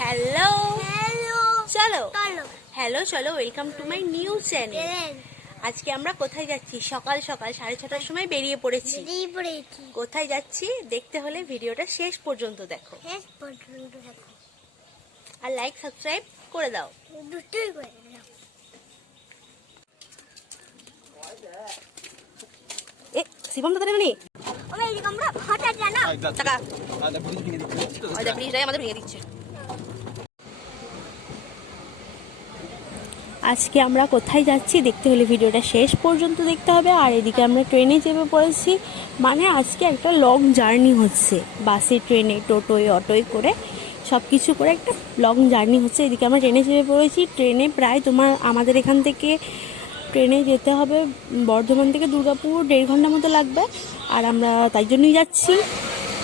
Hello hello চলো চলো hello চলো welcome to my new channel. আজকে আমরা কোথায় যাচ্ছি? সকাল সকাল 6:30টার সময় বেরিয়ে পড়েছি। কোথায় যাচ্ছি দেখতে হলে ভিডিওটা শেষ পর্যন্ত দেখো, আর লাইক সাবস্ক্রাইব করে দাও। দুটোই করে দাও। এ শিবম দাদা নেই ওই যে আমরা হঠাৎ জানা টাকা আচ্ছা প্লিজ আমাদের ভেঙে দিচ্ছে। আজকে আমরা কোথায় যাচ্ছি দেখতে হলে ভিডিওটা শেষ পর্যন্ত দেখতে হবে। আর এদিকে আমরা ট্রেনে চেপে পড়েছি, মানে আজকে একটা লং জার্নি হচ্ছে, বাসে ট্রেনে টোটোয় অটোয় করে সব কিছু করে একটা লং জার্নি হচ্ছে। এদিকে আমরা ট্রেনে চেপে পড়েছি। ট্রেনে প্রায় আমাদের এখান থেকে ট্রেনে যেতে হবে বর্ধমান থেকে দুর্গাপুর 1.5 ঘন্টার মতো লাগবে, আর আমরা তাই জন্যই যাচ্ছি।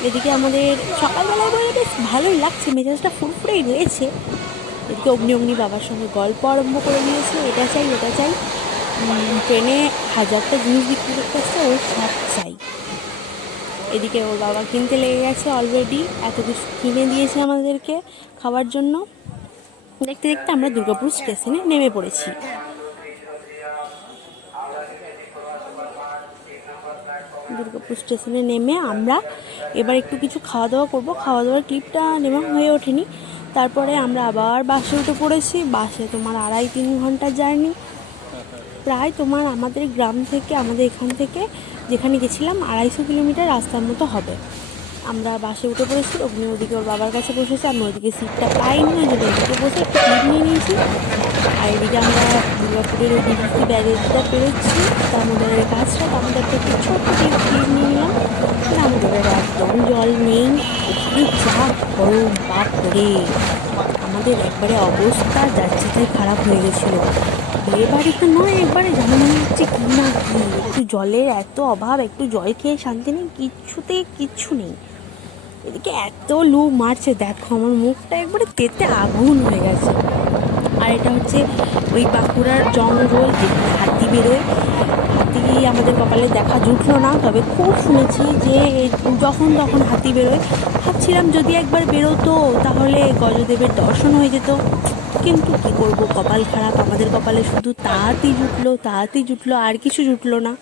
এদিকে আমাদের সকালবেলায় বলে বেশ ভালোই লাগছে, মেজাজটা ফুরফুরেই রয়েছে। এদিকে অগ্নি বাবার সঙ্গে গল্প আরম্ভ করে দিয়েছে, এটা চাই ওটা চাই। ট্রেনে 1000টা জিনিস বিক্রি করতে আসছে, ওর সব চাই। এদিকে ওর বাবা কিনতে লেগে গেছে অলরেডি, এত কিছু কিনে দিয়েছে আমাদেরকে খাওয়ার জন্য। দেখতে দেখতে আমরা দুর্গাপুর স্টেশনে নেমে পড়েছি। দুর্গাপুর স্টেশনে নেমে আমরা এবার একটু কিছু খাওয়া দাওয়া করবো। খাওয়া দাওয়ার ক্লিপটা নেওয়া হয়ে ওঠেনি। তারপরে আমরা আবার বাসে উঠে পড়েছি। বাসে 2.5-3 ঘন্টার জার্নি প্রায়। আমাদের গ্রাম থেকে, আমাদের এখান থেকে যেখানে গেছিলাম 250 কিলোমিটার রাস্তার মতো হবে। আমরা বাসে উঠে পড়েছি। ওদিকে ওর বাবার কাছে বসেছি, আমি ওদিকে সিটটা পাইনি, ওই জন্য ওদিকে বসে একটু ক্লিপ নিয়ে নিয়েছি। আর এদিকে আমরা দুর্গাপুরের ওই ডিভিসি ব্যারেজটা পেরোচ্ছি, দামোদরের কাজটা, দামোদর থেকে ছোট্ট ক্লিপ নিয়ে নিলাম। দামোদরের একদম জল নেই, যা গরম বাপ করে। আমাদের একবারে অবস্থা যাচ্ছে তাই খারাপ হয়ে গেছিলো। বিয়ে বাড়ি তো নয়, একবারে যেমন মনে হচ্ছে কি না কি, একটু জলের এত অভাব, একটু জল খেয়ে শান্তি নেই, কিচ্ছু নেই। এদিকে এত লু মারছে, দেখো আমার মুখটা একবারে তেতে আগুন হয়ে গেছে। আর এটা হচ্ছে ওই বাঁকুড়ার জঙ্গল, যেখানে হাতি বেরোয়। হাতি আমাদের কপালে দেখা জুটলো না, তবে খুব শুনেছি যে যখন তখন হাতি বেরোয়। ভাবছিলাম যদি একবার বেরোতো তাহলে গজদেবের দর্শন হয়ে যেত, কিন্তু কি করব, কপাল খারাপ। আমাদের কপালে শুধু তাড়াতাড়ি জুটলো, আর কিছু জুটলো না।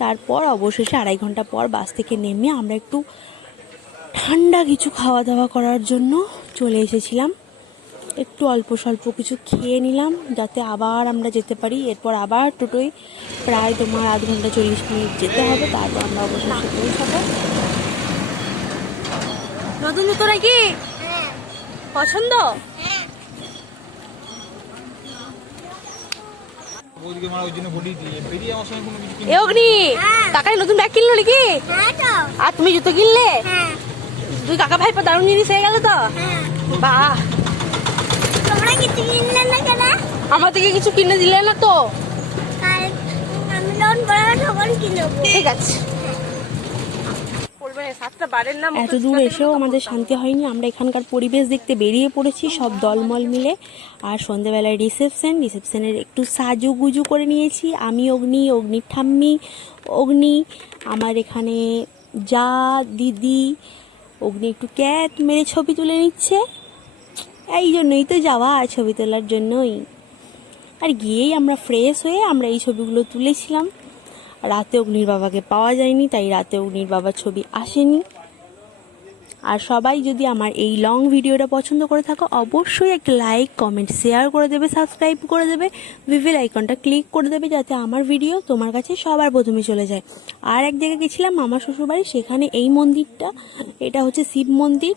তারপর অবশেষে 2.5 ঘন্টা পর বাস থেকে নেমে আমরা একটু ঠান্ডা কিছু খাওয়া দাওয়া করার জন্য চলে এসেছিলাম। একটু অল্প স্বল্প কিছু খেয়ে নিলাম, যাতে আবার আমরা যেতে পারি। এরপর আবার টোটোয় প্রায় 2.5 ঘন্টা 40 মিনিট যেতে হবে, তারপর আমরা অবশেষে পৌঁছাবো। নতুন জুতো নাকি পছন্দ? কাকাই নতুন ব্যাগ কিনলো নাকি? আর তুমি জুতো কিনলে? তুই কাকা ভাই দারুণ জিনিস হয়ে গেল তো। বাহ, আমার থেকে কিছু কিনে দিলে না তো? ঠিক আছে। এত দূর এসেও আমাদের শান্তি হয়নি। আমরা এখানকার পরিবেশ দেখতে বেরিয়ে পড়েছি সব দলমল মিলে। আর সন্ধ্যেবেলায় রিসেপশনের একটু সাজুগুজু করে নিয়েছি। আমি অগ্নির ঠাম্মি, আমার এখানে যা দিদি। অগ্নি একটু ক্যাট মেরে ছবি তুলে নিচ্ছে, এই জন্যই তো যাওয়া, ছবি তোলার জন্যই। আর গিয়েই আমরা ফ্রেশ হয়ে আমরা এই ছবিগুলো তুলেছিলাম। রাতে অগ্নির বাবাকে পাওয়া যায়নি, তাই রাতে অগ্নির বাবার ছবি আসেনি। আর সবাই যদি আমার এই লং ভিডিওটা পছন্দ করে থাকো, অবশ্যই একটা লাইক, কমেন্ট, শেয়ার করে দেবে, সাবস্ক্রাইব করে দেবে, বেল আইকনটা ক্লিক করে দেবে, যাতে আমার ভিডিও তোমার কাছে সবার প্রথমে চলে যায়। আর এক জায়গায় গেছিলাম আমার শ্বশুরবাড়ি, সেখানে এই মন্দিরটা, এটা হচ্ছে শিব মন্দির।